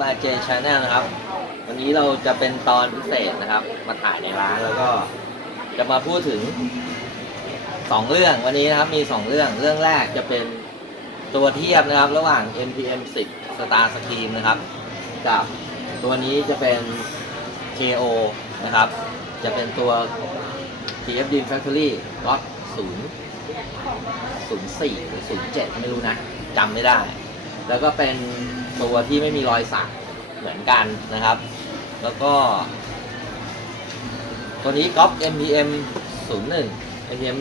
บายเจชาแนลนะครับ วันนี้เราจะเป็นตอนพิเศษนะครับ มาถ่ายในร้านแล้วก็จะมาพูดถึงสองเรื่องวันนี้นะครับมีสองเรื่องเรื่องแรกจะเป็นตัวเทียบนะครับ ระหว่าง MPM 10 Star Scream นะครับ กับตัวนี้จะเป็น KO นะครับ จะเป็นตัว TF Dream Factory ล็อต0 04 หรือ 07 ไม่รู้นะจำไม่ได้ แล้วก็เป็น ตัวที่ไม่มีรอยสักเหมือนกันนะครับ แล้วก็ ตัวนี้ก๊อป MPM 01 MPM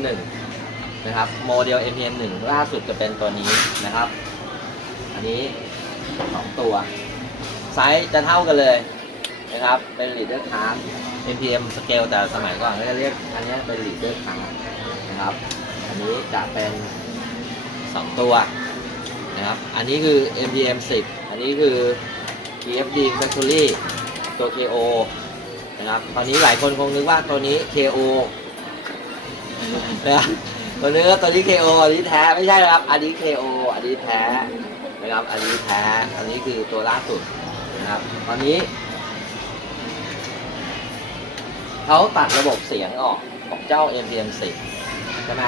1นะครับ โมเดล MPM 1ล่าสุดจะเป็นตัวนี้นะครับ อันนี้ 2 ตัว ไซส์จะเท่ากันเลยนะครับ เป็น leader class NPM scale แต่สมัยก่อนก็จะเรียกอันนี้เป็น leader class นะครับ อันนี้จะเป็น 2 ตัวนะครับ อันนี้คือ NPM 10 อันนี้คือ TFD Factory ตัว KO นะครับ ตอนนี้หลายคนคงนึกว่าตัวนี้ KO นะตัวนี้ก็ตัวนี้ KO อันนี้แท้ไม่ใช่นะครับ อันนี้ KO อันนี้แท้นะครับ อันนี้แท้ อันนี้คือตัวล่าสุดนะครับ ตอนนี้เขาตัดระบบเสียงออกของเจ้า MPM 10 ใช่ไหม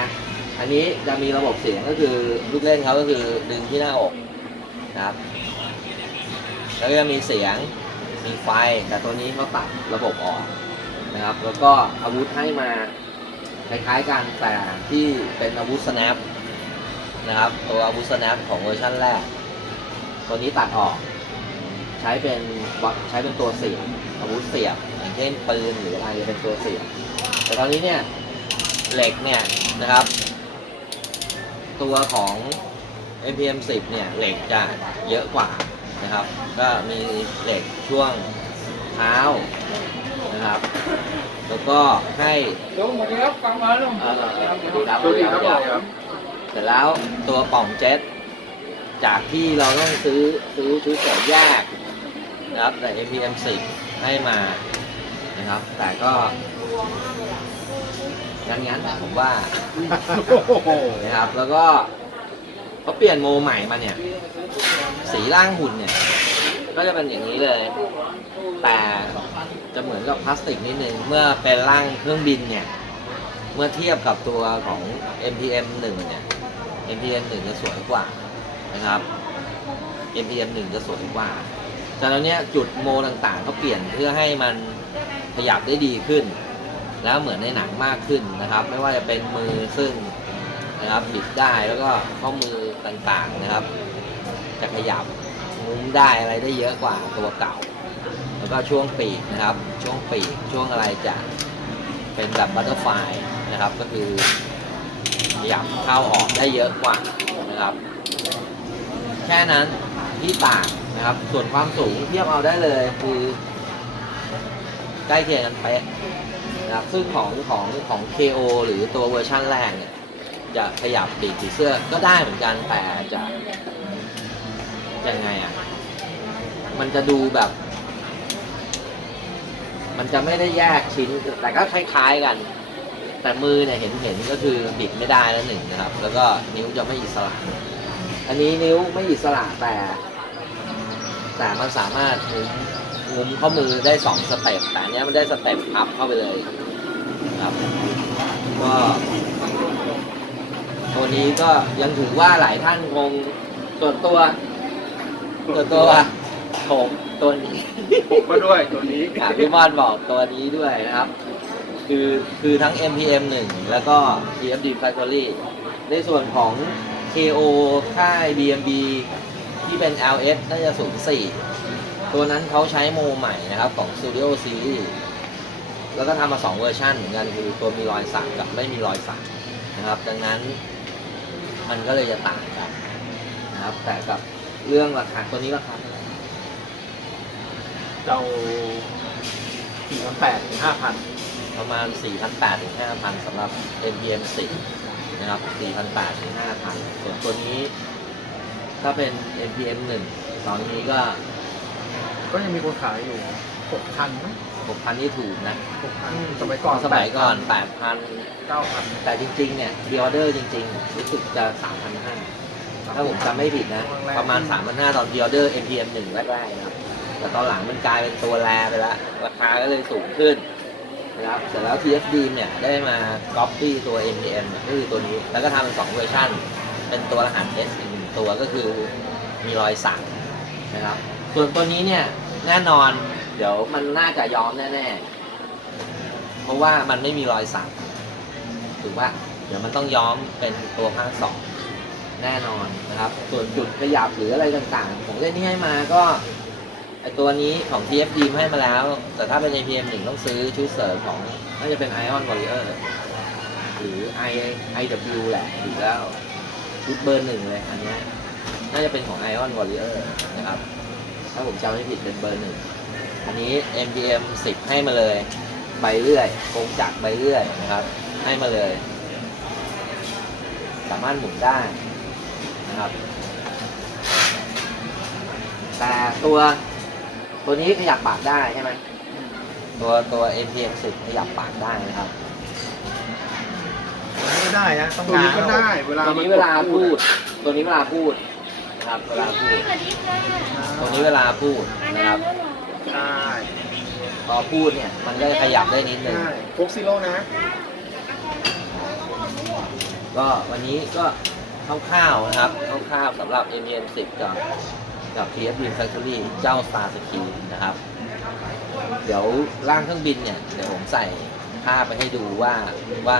อันนี้จะมีระบบเสียงก็คือลูกเล่นเขาก็คือดึงที่หน้าอกนะครับ แล้วก็จะมีเสียง มีไฟ แต่ตัวนี้เขาตัดระบบออกนะครับ แล้วก็อาวุธให้มาคล้ายๆกันแต่ที่เป็นอาวุธ snap นะครับ ตัวอาวุธ snap ของเวอร์ชันแรก ตัวนี้ตัดออก ใช้เป็นบัคใช้เป็นตัวเสียบอาวุธเสียบอย่างเช่นปืนหรืออะไรเป็นตัวเสียบ แต่ตอนนี้เนี่ยเหล็กเนี่ยนะครับ ตัวของ MPM 10เนี่ยเหล็กจะเยอะกว่า นะครับ ก็มีเหล็กช่วงเท้านะครับ แล้วก็ให้ลุงสวัสดีครับฟังมาลุงเอ่อสวัสดีครับสวัสดีครับผมครับเสร็จแล้วตัวป่องเจ็ตจากที่เราต้องซื้อซื้อซื้อเสริมแยกนะครับแต่ MPM 10ให้มานะครับ แต่ก็งั้นงั้นๆผมว่าโอ้โหนะครับแล้วก็ เขาเปลี่ยนโมใหม่มาเนี่ย สีร่างหุ่นเนี่ย ก็จะเป็นอย่างนี้เลย แต่จะเหมือนกับพลาสติกนิดนึง เมื่อเป็นร่างเครื่องบินเนี่ย เมื่อเทียบกับตัวของ MPM 1เนี่ย MPM 1จะสวยกว่านะครับ MPM 1จะสวยกว่าแต่ตอนเนี้ยจุดโมต่างๆเขาเปลี่ยนเพื่อให้มันขยับได้ดีขึ้น แล้วเหมือนในหนังมากขึ้นนะครับ ไม่ว่าจะเป็นมือซึ่งนะครับบิดได้แล้วก็ข้อมือ ต่างๆนะครับ จะขยับมุ้มได้อะไรได้เยอะกว่าตัวเก่า แล้วก็ช่วงปีกนะครับ ช่วงปีกช่วงอะไรจะเป็นแบบบัตเตอร์ไฟนะครับ ก็คือขยับเข้าออกได้เยอะกว่านะครับ แค่นั้นที่ต่างนะครับ ส่วนความสูงเทียบเอาได้เลยคือใกล้เคียงกันเป๊ะนะครับซึ่งของของของ KO หรือตัวเวอร์ชั่นแรกเนี่ย จะขยับปีกผีเสื้อก็ได้เหมือนกันแต่จะยังไงอะ มันจะดูแบบ มันจะไม่ได้แยกชิ้น แต่ก็คล้ายๆกัน แต่มือเนี่ยเห็นเห็นก็คือบิดไม่ได้แล้วหนึ่งนะครับ แล้วก็นิ้วจะไม่อิสระ อันนี้นิ้วไม่อิสระแต่ แต่มันสามารถงุ้มข้อมือได้สองสเต็ปแต่อันเนี้ยมันได้สเต็ปพับเข้าไปเลยครับก็ ตัวนี้ก็ยังถือว่าหลายท่านคงส่วนตัวส่วนตัวผมตัวนี้ ผมก็ด้วยตัวนี้อะพี่มอนบอกตัวนี้ด้วยนะครับ คือคือทั้ง MPM 1 แล้วก็ TFD Factory ในส่วนของ KO ค่าย BMB ที่เป็น LS น่าจะ04 ตัวนั้นเขาใช้โมใหม่นะครับ ของ Studio Series แล้วก็ทำมา 2 เวอร์ชันเหมือนกันคือตัวมีรอยสักกับไม่มีรอยสักนะครับ ดังนั้น มันก็เลยจะต่างกันนะครับ แต่กับเรื่องราคาตัวนี้ราคาเท่าไหร่เราสี่พันแปดถึงห้าพันประมาณ 4,800ถึง5,000สำหรับ NPM 10นะครับ 4,800ถึง5,000ส่วนตัวนี้ ถ้าเป็น NPM 1 ตอนนี้ก็ ก็ยังมีคนขายอยู่หกพัน 6,000นี่ถูกนะหกพันสมัยก่อนสมัยก่อนเก้าพัน8,000แต่จริง ๆ เนี่ยดีออเดอร์จริง ๆ รู้สึกจะ3,500ถ้าผมจำไม่ผิดนะ ประมาณ3,500ตอนดีออเดอร์ NPM 1แรกๆนะครับแต่ตอนหลังมันกลายเป็นตัวแรไปแล้วราคาก็เลยสูงขึ้นนะครับเสร็จแล้ว TFD เนี่ยได้มา copy ตัว NPM เนี่ยก็คือตัวนี้ แล้วก็ทำเป็นสองเวอร์ชันเป็นตัวรหัส S อีกหนึ่งตัวก็คือมีรอยสักนะครับ ส่วนตัวนี้เนี่ยแน่นอน เดี๋ยวมันน่าจะย้อมแน่ๆ เพราะว่ามันไม่มีรอยสักถูกปะเดี๋ยวมันต้องย้อมเป็นตัวภาคสองแน่นอนนะครับ ส่วนจุดขยับหรืออะไรต่างๆผมเล่นที่ให้มาก็ไอตัวนี้ของ TFD ให้มาแล้ว แต่ถ้าเป็น APM หนึ่งต้องซื้อชุดเสริมของน่าจะเป็น Ion Warrior หรือ I IW แหละอยู่แล้วชุดเบอร์หนึ่งเลยอันนี้น่าจะเป็นของ Ion Warrior นะครับ ถ้าผมจำไม่ผิดเป็นเบอร์หนึ่ง อันนี้ MPM 10 ให้มาเลยใบเรื่อยโครงจักรใบเรื่อยนะครับ ให้มาเลย สามารถหมุนได้นะครับ แต่ตัวตัวนี้ขยับปากได้ใช่ไหมตัวตัว NPM 10 ขยับปากได้นะครับไม่ได้นะต้องตัวนี้ก็ง้างได้ เวลาตัวมันี้เวลาพูด ตัวนี้เวลาพูดนะครับเวลาพูดสวัสดีค่ะตัวนี้เวลาพูดอานะนาครับ ด้วยเหรอได้พอพูดเนี่ยมันก็จะขยับได้นิดนึงได้พกซิโร่นะ ก็วันนี้ก็คร่าวๆนะครับคร่าวๆสำหรับ m อ10กับกับ PFD Factory เจ้า Star Ski นะครับ เดี๋ยวร่างเครื่องบินเนี่ย เดี๋ยวผมใส่ภาพไปให้ดูว่าว่า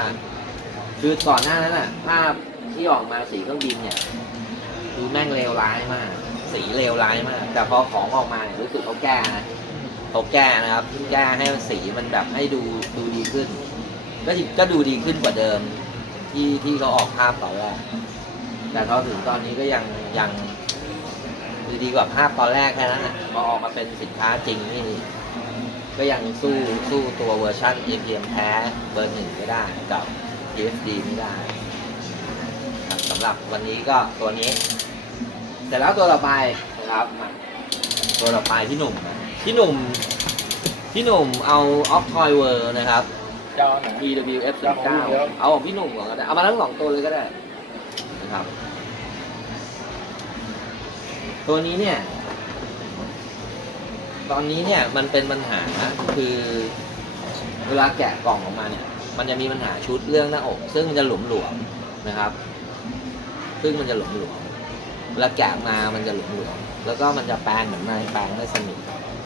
คือก่อนหน้านั้นน่ะภาพที่ออกมาสีเครื่องบินเนี่ยคือแม่งเลวร้ายมาก สีเลวร้ายมาก แต่พอของออกมาเนี่ยรู้สึกเขาแก้นะเขาแก้นะครับ แก้ให้สีมันแบบให้ดูดูดีขึ้น ก็ถือก็ดูดีขึ้นกว่าเดิม ที่ที่เขาออกภาพตอนแรกแต่พอถึงตอนนี้ก็ยังยังคือดีกว่าภาพตอนแรกแค่นั้นนะพอออกมาเป็นสินค้าจริงนี่ก็ยังสู้สู้ตัวเวอร์ชัน APM แท้เบอร์หนึ่งไม่ได้กับ TFD ไม่ได้สำหรับวันนี้ก็ตัวนี้ แต่แล้วตัวต่อไปนะครับมาตัวต่อไปพี่หนุ่มนะพี่หนุ่มพี่หนุ่มเอาออฟทอยเวอร์นะครับ จอไหน BWF จะของพี่เดี๋ยว19เอาของพี่หนุ่มก่อนก็ได้ เอามาทั้งสองตัวเลยก็ได้นะครับ ตัวนี้เนี่ย ตอนนี้เนี่ยมันเป็นปัญหาคือเวลาแกะกล่องออกมาเนี่ย มันจะมีปัญหาชุดเรื่องหน้าอก ซึ่งมันจะหลวมหลวมๆนะครับ ซึ่งมันจะหลวมหลวมๆ เวลาแกะมามันจะหลวมหลวมๆแล้วก็มันจะแปลงเหมือนในแปลงไม่สนิท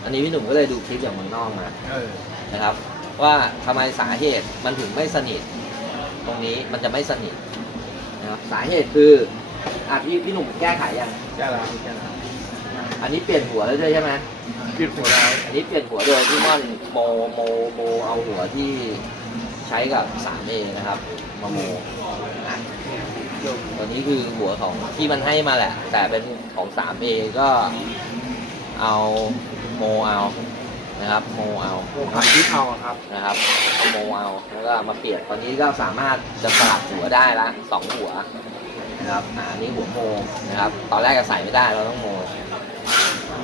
อันนี้พี่หนุ่มก็เลยดูคลิปอย่างเมืองนอกมาเออนะครับ ว่าทำไมสาเหตุมันถึงไม่สนิท ตรงนี้มันจะไม่สนิทนะครับสาเหตุคืออะพี่พี่หนุ่มแก้ไขยังแค่แล้วแค่แล้วอันนี้เปลี่ยนหัวแล้วด้วยใช่ไหมปิดหัวแล้วอันนี้เปลี่ยนหัวโดยที่ม่อนโมโมโมเอาหัวที่ใช้กับ 3A นะครับมาโมอะ ตัวนี้คือหัวของที่มันให้มาแหละ แต่เป็นของ 3A ก็เอาโมเอานะครับโมเอาโอ้ขายที่เอาอะครับนะครับเอาโมเอาแล้วก็มาเปลี่ยนตอนนี้ก็สามารถจะสลับหัวได้ละสองหัวนะครับอ่าอันนี้หัวโมนะครับ ตอนแรกก็ใส่ไม่ได้เราต้องโม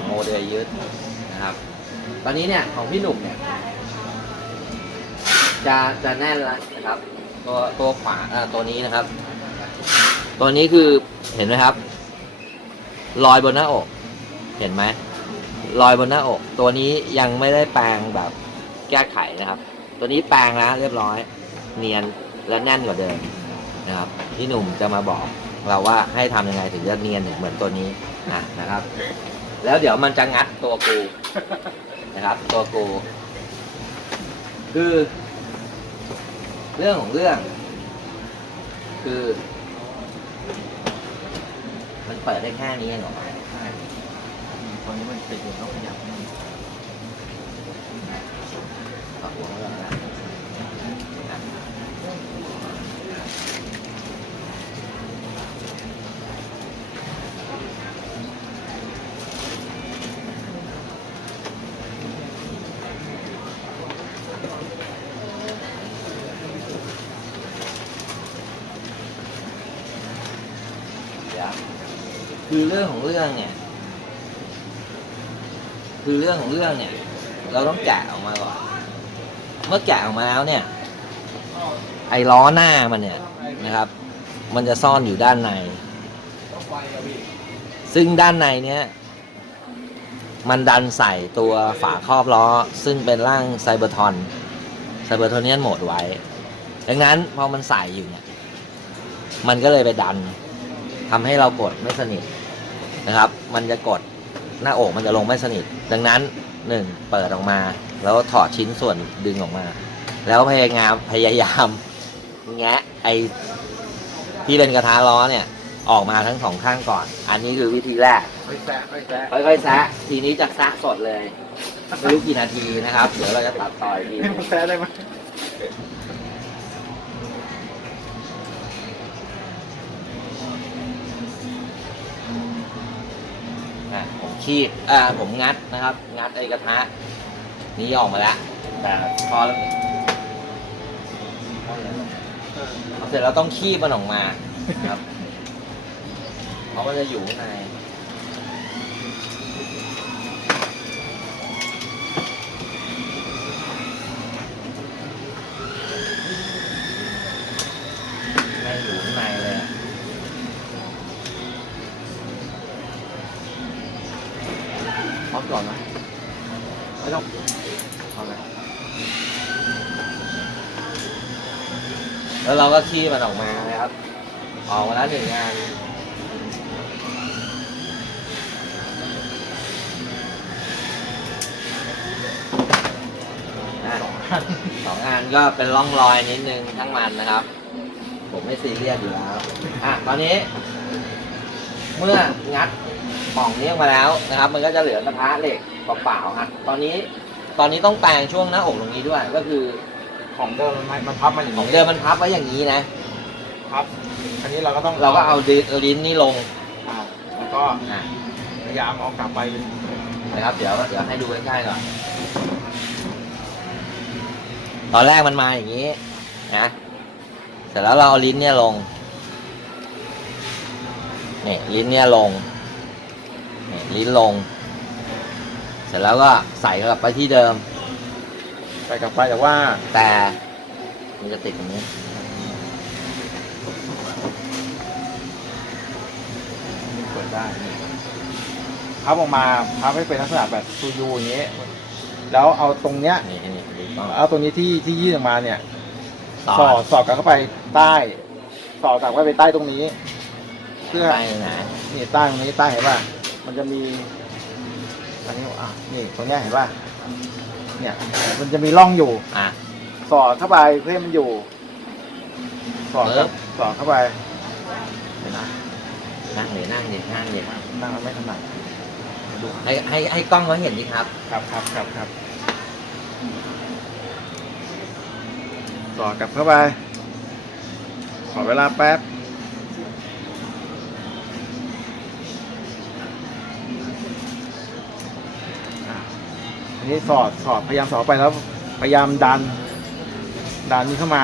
โมเดยยึดนะครับ ตอนนี้เนี่ยของพี่หนุ่มเนี่ยจะจะแน่นแล้วนะครับ ตัวตัวขวาอ่าตัวนี้นะครับ ตัวนี้คือเห็นไหมครับ รอยบนหน้าอก เห็นไหมรอยบนหน้าอก ตัวนี้ยังไม่ได้แปลงแบบแก้ไขนะครับ ตัวนี้แปลงแล้วเรียบร้อย เนียนและแน่นกว่าเดิมนะครับพี่หนุ่มจะมาบอกเราว่าให้ทำยังไงถึงจะเนียนเหมือนตัวนี้นะนะครับ แล้วเดี๋ยวมันจะงัดตัวกูนะครับ ตัวกู คือ เรื่องของเรื่อง คือ เปิดได้แค่นี้เองเหรอตอนนี้มันติดอยู่ต้องขยับ ขอบคุณมากนะเดี๋ยว คือเรื่องของเรื่องเนี่ย คือเรื่องของเรื่องเนี่ย เราต้องแกะออกมาก่อน เมื่อแกะออกมาแล้วเนี่ย ไอ้ล้อหน้ามันเนี่ยนะครับ มันจะซ่อนอยู่ด้านใน ซึ่งด้านในเนี้ยมันดันใส่ตัวฝาครอบล้อ ซึ่งเป็นร่างไซเบอร์ทอนไซเบอร์โทเนียนโหมดไว้ ดังนั้นพอมันใส่อยู่เนี่ย มันก็เลยไปดันทำให้เรากดไม่สนิท นะครับ มันจะกดหน้าอกมันจะลงไม่สนิท ดังนั้นหนึ่งเปิดออกมา แล้วถอดชิ้นส่วนดึงออกมา แล้วพยายามพยายามแงะไอที่เป็นกระทะล้อเนี่ยออกมาทั้งสองข้างก่อน อันนี้คือวิธีแรก ค่อยแซะค่อยแซะค่อยๆแซะทีนี้จะแซะสดเลยไม่รู้กี่นาทีนะครับ เดี๋ยวเราจะตัดต่ออีกที ให้มันแซะได้ไหม คีบอ่าผมงัดนะครับ งัดไอ้กระทะนี้ออกมาแล้ว แต่พอแล้วเอาเสร็จเราต้องคีบมันออกมาครับ เพราะมันจะอยู่ข้างใน แล้วเราก็ขี้มันออกมานะครับ ออกมาแล้วหนึ่งงานสองงานก็เป็นร่องรอยนิดนึงทั้งมันนะครับ ผมไม่ซีเรียสอยู่แล้ว อะตอนนี้ เมื่องัดป่องนี้ออกมาแล้วนะครับ มันก็จะเหลือกระทะเหล็กเปล่าๆอะตอนนี้ตอนนี้ต้องแปลงช่วงหน้าอกตรงนี้ด้วยก็คือ ของเดิมมันไม่มันพับมาอย่างของนี้เดิมมันพับไว้อย่างนี้นะพับ อันนี้เราก็ต้องเราก็เอาดิลิ้นนี่ลงอ่าแล้วก็อะพยายามเอากลับไปนะครับ เดี๋ยวเดี๋ยวให้ดูใกล้ๆก่อนตอนแรกมันมาอย่างนี้นะเสร็จแล้วเราเอาลิ้นเนี่ยลงนี่ลิ้นเนี่ยลงนี่ลิ้นลง เสร็จแล้วก็ใส่กลับไปที่เดิม ไปกลับไปแต่ว่าแต่มันจะติดตรงนี้เปิดได้นี่พับออกมาพับให้เป็นลักษณะแบบซูยูอย่างนี้ แล้วเอาตรงเนี้ยนี่นี่ดูต้องเอาตรงนี้ที่ที่ยื่นออกมาเนี่ย ต่อสอดสอดกลับเข้าไปใต้สอดกลับเข้าไปใต้ตรงนี้ เพื่อ ไปไหนนี่ใต้ตรงนี้ใต้เห็นป่ะ มันจะมี อันนี้อะนี่ตรงเนี้ยเห็นป่ะ เนี่ย มันจะมีร่องอยู่ อะ สอดเข้าไปเพื่อให้มันอยู่ สอดปึ๊บสอดเข้าไปเห็นนะนั่งเลยนั่งเลยนั่งเลยนั่งแล้วไม่ถนัดดูให้ให้ให้กล้องเขาเห็นดิครับ ครับครับครับครับสอดกลับเข้าไป ขอเวลาแป๊บ อะอั นนี้สอดสอดพยายามสอดไปแล้วพยายามดัน ดันนี้เข้ามา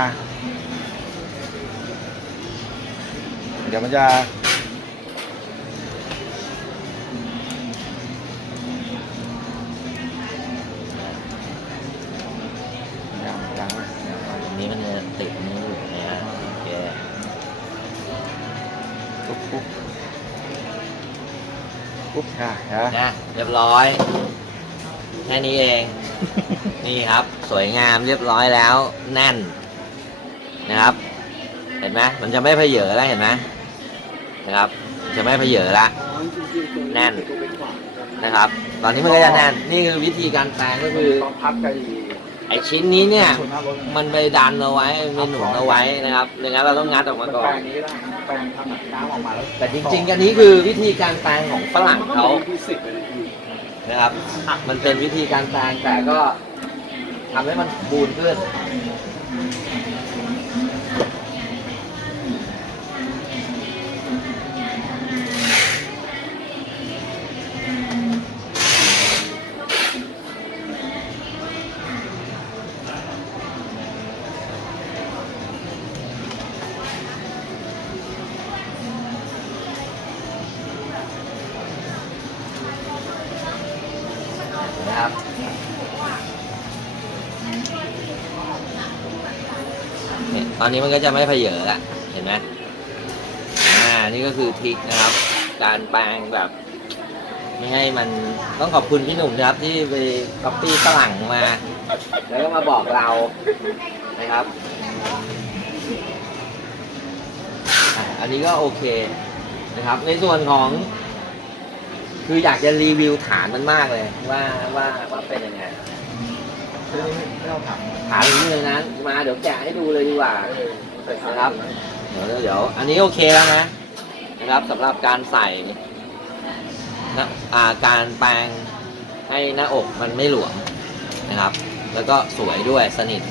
เดี๋ยวมันจะยังยังไม่ตรงนี้มันจะติดนี้อยู่นะโอเคปุ๊บปุ๊บปุ๊บอะฮะนะเรียบร้อยแค่นี้เอง นี่ครับ สวยงามเรียบร้อยแล้ว แน่น นะครับ เห็นไหมมันจะไม่เพเยอแล้วเห็นไหมนะครับ จะไม่เพเยอละแน่นนะครับ ตอนนี้มันก็จะแน่น นี่คือวิธีการแปลงก็คือต้องพับไปไอชิ้นนี้เนี่ยส่วนหน้ารถมันไปดันเอาไว้มันหนุนเอาไว้นะครับดังนั้นเราต้องงัดออกมาก่อแปลนงนี้ก็ได้แปลงทำน้ำออกมาแล้วแต่จริงๆอันนี้คือวิธีการแปลงของฝรั่งเขาที่สิบเลย นะครับ มันเป็นวิธีการแปลงแต่ก็ทำให้มันบูนขึ้น อนนี้มันก็จะไม่เพเยอละเห็นไหมอ่านี่ก็คือทริกนะครับ การแปลงแบบไม่ให้มันต้องขอบคุณพี่หนุ่มนะครับที่ไปก๊อปปี้ฝรั่งมา แล้วก็มาบอกเรานะครับ อันนี้ก็โอเคนะครับ ในส่วนของ คืออยากจะรีวิวฐานมันมากเลยว่าว่าว่าเป็นยังไง ไม่ต้องถามฐานนี้เลยนะมาเดี๋ยวแกะให้ดูเลยดีกว่านะครับเดี๋ยวเดี๋ยว อันนี้โอเคแล้วนะนะครับสำหรับการใส่นะอ่าการแปลงให้หน้าอกมันไม่หลวมนะครับ แล้วก็สวยด้วยสนิท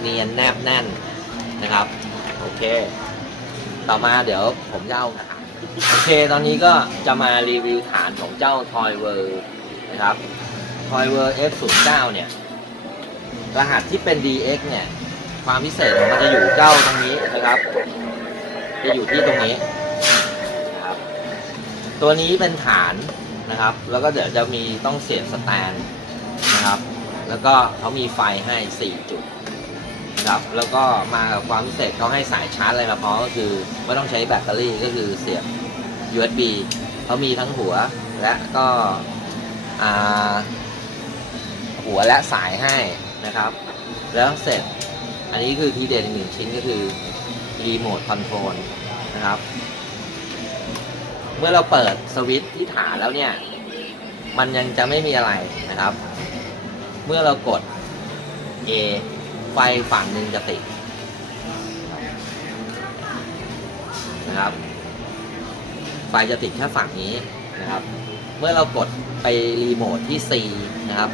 เนียนแนบแน่นนะครับ โอเค ต่อมาเดี๋ยวผมจะเอาโอเค ตอนนี้ก็จะมารีวิวฐานของเจ้า Toy World นะครับ Toy World F09 เนี่ย รหัสที่เป็น DX เนี่ย ความพิเศษของมันจะอยู่เจ้าตรงนี้นะครับ จะอยู่ที่ตรงนี้นะครับตัวนี้เป็นฐานนะครับ แล้วก็เดี๋ยวจะมีต้องเสียบสแตนนะครับ แล้วก็เขามีไฟให้ 4 จุดนะครับแล้วก็มากับความพิเศษเขาให้สายชาร์จอะไรมาพร้อมก็คือไม่ต้องใช้แบตเตอรี่ก็คือเสียบ USB เขามีทั้งหัวและก็หัวและสายให้ นะครับ แล้วเสร็จอันนี้คือทีเด็ดอีกหนึ่งชิ้นก็คือรีโมทคอนโทรลนะครับ เมื่อเราเปิดสวิตช์ที่ฐานแล้วเนี่ย มันยังจะไม่มีอะไรนะครับ เมื่อเรากด A ไฟฝั่งหนึ่งจะติดนะครับ ไฟจะติดแค่ฝั่งนี้นะครับ เมื่อเรากดไปรีโมทที่ C นะครับ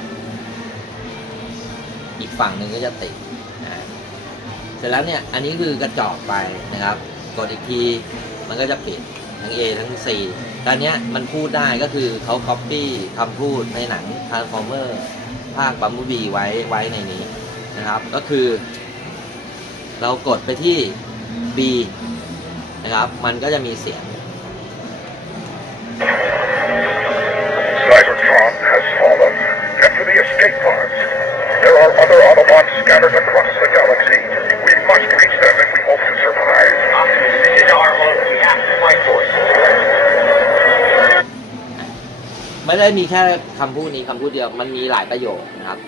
อีกฝั่งหนึ่งก็จะติดอ่าเสร็จแล้วเนี่ยอันนี้คือกระจอกไปนะครับ กดอีกทีมันก็จะปิดทั้ง A ทั้ง C ตอนนี้มันพูดได้ก็คือเขา copy คำพูดในหนัง Transformer ภาคบัมบูบีไว้ไว้ในนี้นะครับ ก็คือ เรากดไปที่ B นะครับ มันก็จะมีเสียง ได้มีแค่คำพูดนี้คำพูดเดียวมันมีหลายประโยคนะครับ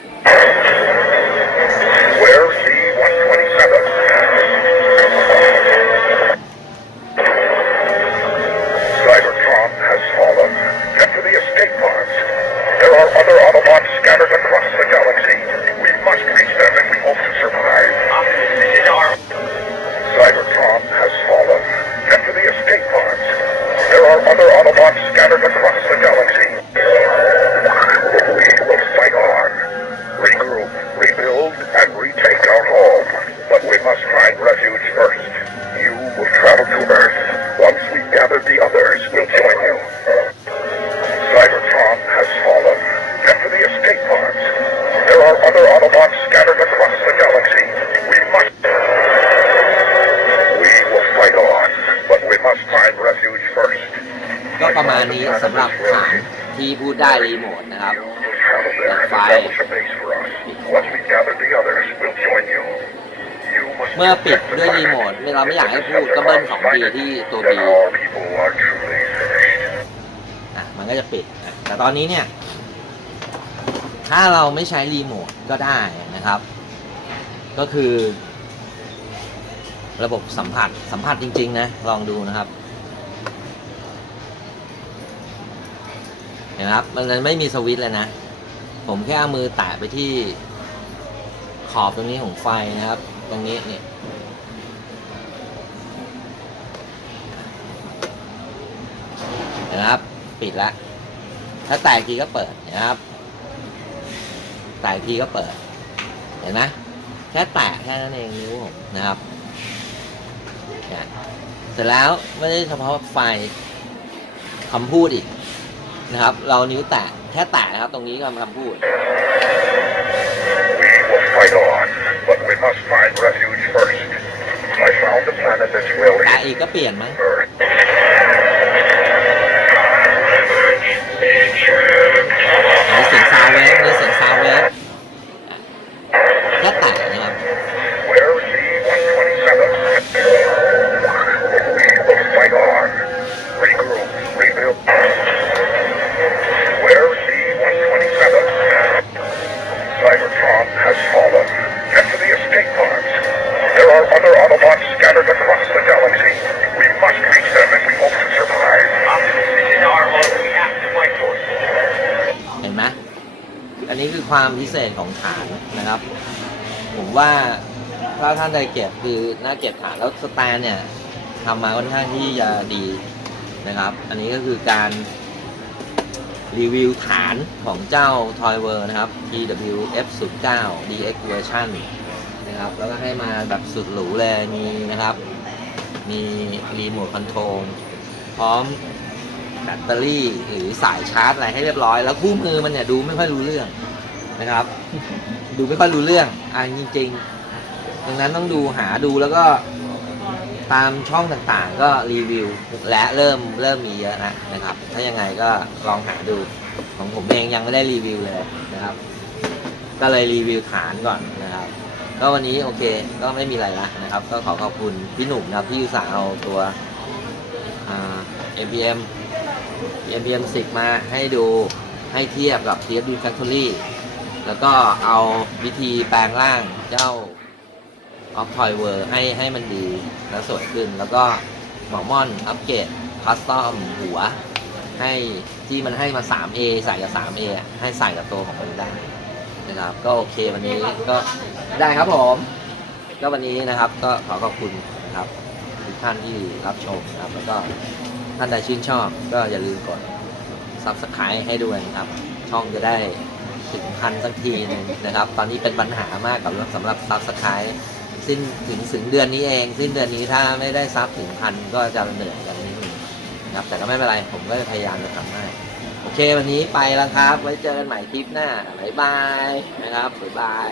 ื่อปิดด้วยรีโมทเราไม่อยากให้พูดก็เบิ้ลสองทีที่ตัว B อะมันก็จะปิด แต่ตอนนี้เนี่ย ถ้าเราไม่ใช้รีโมทก็ได้นะครับ ก็คือ ระบบสัมผัสสัมผัสจริง ๆ นะ ลองดูนะครับเห็นไหมครับมันไม่มีสวิตช์เลยนะ ผมแค่เอามือแตะไปที่ขอบตรงนี้ของไฟนะครับ ตรงนี้เนี่ยนะครับ ปิดล้วถ้าแตกทีก็เปิดนะครับ แตกทีก็เปิด เห็นไหมแค่แตะแค่นั้นเองนิ้วผมนะครับเสร็จแล้วไม่ได้เฉพาะไฟคำพูดอีกนะครับ เรานิ้วแตะแค่แตะนะครับ ตรงนี้คำคำพูด We will fight on, must find refuge first. I found a planet that's well แตะ hidden. อีกก็เปลี่ยนมั้ง Earth. มีเสียงซาวด์เวฟมีเสียง ยง ษของฐานนะครับ ผมว่าถ้าท่านใดเก็บคือน่าเก็บฐานแล้วสแตนเนี่ยทำมาค่อนข้างที่จะดีนะครับ อันนี้ก็คือการรีวิวฐานของเจ้า Toy World นะครับ TWF09 DX version นะครับ แล้วก็ให้มาแบบสุดหรูเลย มีนะครับ มีรีโมทคอนโทรลพร้อมแบตเตอรี่หรือสายชาร์จอะไรให้เรียบร้อย แล้วคู่มือมันเนี่ยดูไม่ค่อยรู้เรื่อง นะครับ ดูไม่ค่อยรู้เรื่องอ่านจริงๆดังนั้นต้องดูหาดูแล้วก็ตามช่องต่างๆ ก็รีวิวและเริ่มเริ่มมีเยอะนะนะครับ ถ้ายังไงก็ลองหาดูของผมเองยังไม่ได้รีวิวเลยนะครับ ก็เลยรีวิวฐานก่อนนะครับ ก็วันนี้โอเคก็ไม่มีอะไรละนะครับ ก็ขอขอบคุณพี่หนุ่มนะครับที่อุตส่าห์เอาตัวอ่า MPM MPM 10มาให้ดูให้เทียบกับ TFD Factory แล้วก็เอาวิธีแปลงร่างเจ้า Off Toy World ให้ให้มันดีและสวยขึ้น แล้วก็หมอม่อนอัปเกรดคัสตอมหัว ให้ที่มันให้มา 3A ใส่กับ 3A ให้ใส่กับตัวของมันได้นะครับ ก็โอเควันนี้ก็ได้ครับผม ก็วันนี้นะครับ ก็ขอขอบคุณนะครับทุกท่านที่รับชมนะครับ แล้วก็ท่านใดชื่นชอบก็อย่าลืมกด subscribe ให้ด้วยนะครับ ช่องจะได้ ถึงพันสักทีนึงนะครับ ตอนนี้เป็นปัญหามากกับเรื่องสำหรับซับสไครต์สิ้นถึงถึงเดือนนี้เอง สิ้นเดือนนี้ถ้าไม่ได้ซับถึงพันก็จะเหนื่อยกันนิดนึงนะครับแต่ก็ไม่เป็นไรผมก็จะพยายามจะทำให้โอเค วันนี้ไปแล้วครับ ไว้เจอกันใหม่คลิปหน้าบ๊ายบายนะครับบ๊ายบาย